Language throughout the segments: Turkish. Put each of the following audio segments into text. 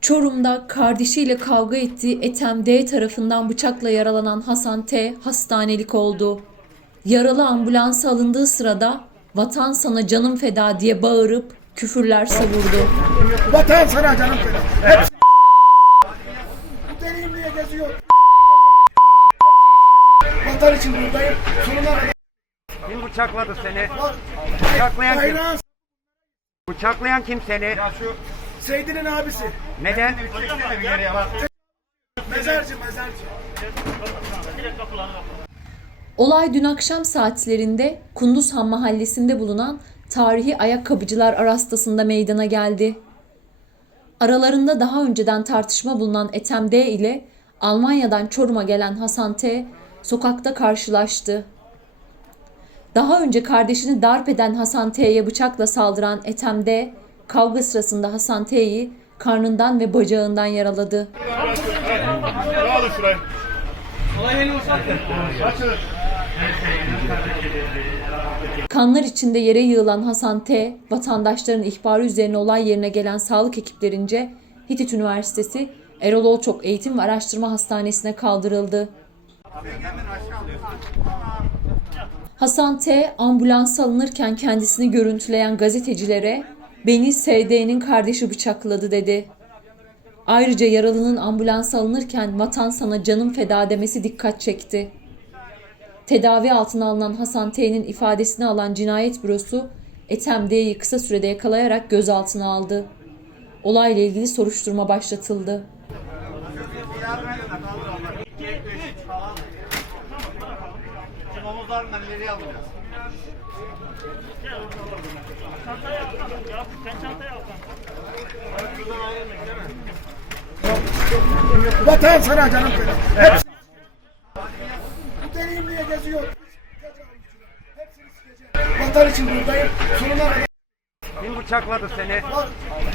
Çorum'da kardeşiyle kavga ettiği Ethem D tarafından bıçakla yaralanan Hasan T hastanelik oldu. Yaralı ambulansa alındığı sırada vatan sana canım feda diye bağırıp küfürler savurdu. Vatan sana canım. Hepsi Bu deliyim niye geziyor? Vatan için buradayım. Sonuna kadar Kim bıçakladı seni? Bıçaklayan kim? Bıçaklayan kim seni? Seydi'nin abisi. Neden? Mezarcı mezarcı. Olay dün akşam saatlerinde Kunduzhan mahallesinde bulunan tarihi ayakkabıcılar arastasında meydana geldi. Aralarında daha önceden tartışma bulunan Ethem D ile Almanya'dan Çorum'a gelen Hasan T sokakta karşılaştı. Daha önce kardeşini darp eden Hasan T'ye bıçakla saldıran Ethem D, kavga sırasında Hasan T'yi karnından ve bacağından yaraladı. Kanlar içinde yere yığılan Hasan T, vatandaşların ihbarı üzerine olay yerine gelen sağlık ekiplerince Hitit Üniversitesi Erol Olçok Eğitim ve Araştırma Hastanesi'ne kaldırıldı. Hasan T, ambulansa alınırken kendisini görüntüleyen gazetecilere beni SD'nin kardeşi bıçakladı dedi. Ayrıca yaralının ambulansa alınırken vatan sana canım feda demesi dikkat çekti. Tedavi altına alınan Hasan T'nin ifadesini alan cinayet bürosu Ethem D'yi kısa sürede yakalayarak gözaltına aldı. Olayla ilgili soruşturma başlatıldı. Omuzlarından ileriye alacağız. Vatan sana canım benim. Hepsi Bu deliyim niye geziyor? Vatan için buradayım. Sonuna kadar Kim bıçakladı seni?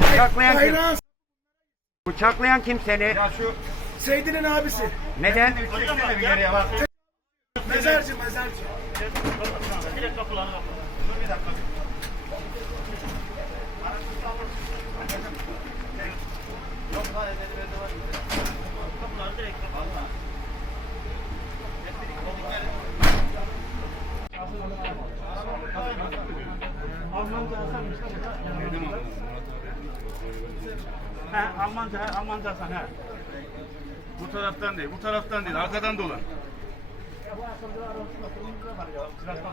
Bıçaklayan kim? Bıçaklayan kim seni? Seydi'nin abisi. Neden? Mezarcı mezarcı. He, Almanca, he, Almanca sen he. Bu taraftan değil, bu taraftan değil, arkadan dolan. Gracias.